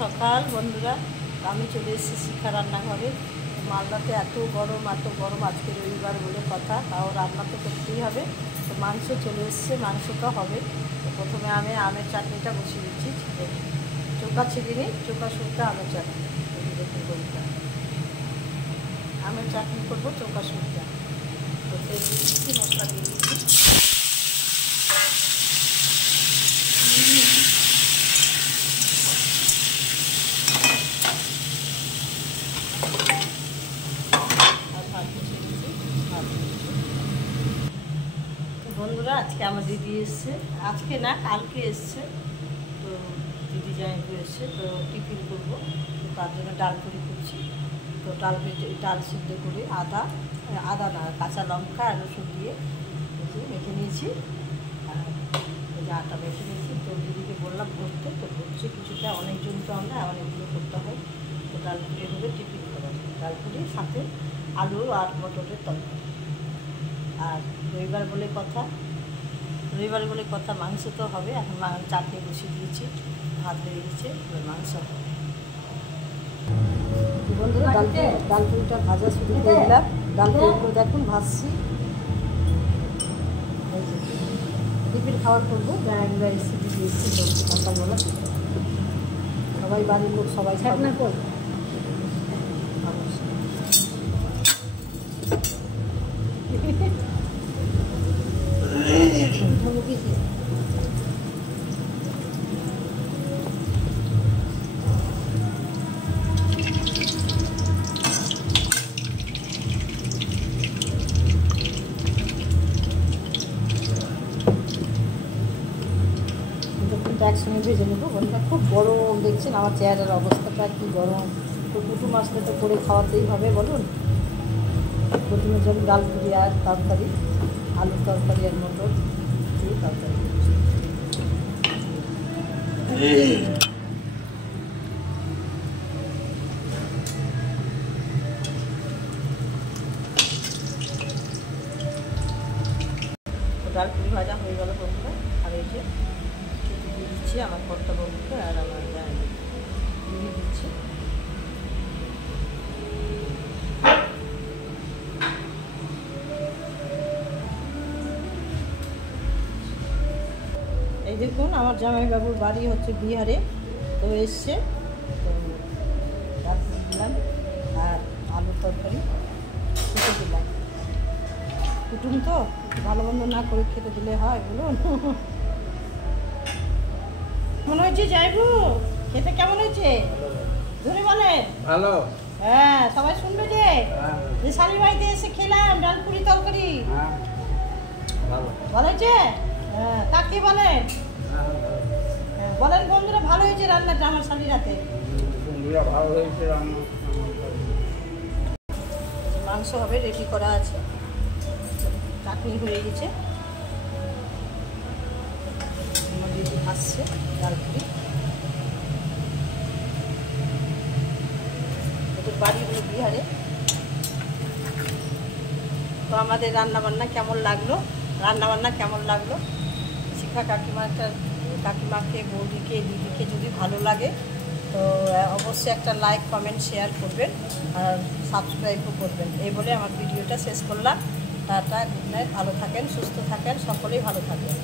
সকাল বন্ধুরা, আমি চলে এসেছি শিখা রান্নাঘরে। মালদাতে এত গরম আজকে রবিবার বলে কথা, তাও রান্না তো করতেই হবে। তো মাংস চলে এসছে, মাংস তো হবে। তো প্রথমে আমি আমের চাটনিটা বসিয়ে দিচ্ছি। চোখা ছিলিনি, চোখা শুরুতে আমের চাটনি দেখুন বন্ধুরা, আমের চাটনি করবো চোখা শুরুটা। তো দিচ্ছি, মশলা দিয়ে দিচ্ছি। বন্ধুরা, আজকে আমার দিদি এসছে, আজকে না কালকে এসছে। তো দিদি জামাইবাবু এসছে, তো টিফিন করবো, তো তার জন্য ডাল পুরি করছি। তো ডাল সিদ্ধ করে আদা না কাঁচা লঙ্কা আর রসুন দিয়ে মেখে নিয়েছি, আর আটা মেখে নিয়েছি। তো দিদিকে বললাম ভরতে, তো ভরছে কিছুটা, অনেকজন তো আমরা অনেকগুলো করতে হয়। তো ডাল পুরি হবে টিফিন করা, ডাল পুরি সাথে আলু আর মটরের তরকারি। আর রবিবার বলে কথা, মাংস তো হবে। এখন চাটনি বসিয়ে দিয়েছি, ভাত হয়ে গেছে, মাংস হবে। বন্ধুরা, ডাল পুরিটা ভাজা শুরু করে দিলাম। ডাল পুরিগুলো দেখুন ভাজছি, টিফিন খাওয়ার করবো। জায়গাগুলো এসে দিদি এসছে সকালবেলা, সবাই বাড়ির লোক সবাই খাবে করবো। একসঙ্গে ভেজে নেবো। বন্ধুরা, খুব গরম দেখছেন, আমার চেহারার অবস্থাটা কি গরম। তো কুটুম আসলে তো করে খাওয়াতেই হবে বলুন। প্রথমে যেমন ডাল পুরি আর তরকারি, আলুর তরকারি আর মটর দিয়ে তরকারি। ডাল পুরি ভাজা হয়ে গেল বন্ধুরা। আর এই যে দিয়ে দিচ্ছি আমার কর্তাবাবুকে আর আমার দিয়ে দিচ্ছি। এই দেখুন, আমার জামাইবাবুর বাড়ি হচ্ছে বিহারে, তো এসছে। তো ডাল পুরি দিলাম আর আলুর তরকারি খেতে দিলাম। কুটুম তো ভালো মন্দ না করে খেতে দিলে হয় বলুন। কেমন হয়েছে যাইবু? খেতে কেমন হয়েছে ধরে বলেন? ভালো। হ্যাঁ, সবাই শুনবে যে শালি বাড়িতে এসে খেলাম ডাল পুরি তরকারি, ভালো হয়েছে। হ্যাঁ, কাকে বলেন? বলেন বন্ধুরা, ভালো হয়েছে রান্নাটা আমার শালির হাতে। ভালো হয়েছে রান্না। মাংস হবে, রেডি করা আছে, চাটনি হয়ে গেছে। আমার দিদি আসছে ডাল পুরি। ওদের বাড়ি হলো বিহারে। তো আমাদের রান্নাবান্না কেমন লাগলো, শিখা কাকিমাকে বৌদিকে দিদিকে যদি ভালো লাগে তো অবশ্যই একটা লাইক কমেন্ট শেয়ার করবেন আর সাবস্ক্রাইবও করবেন। এই বলে আমার ভিডিওটা শেষ করলাম। টাটা, গুড নাইট, ভালো থাকেন, সুস্থ থাকেন, সকলেই ভালো থাকেন।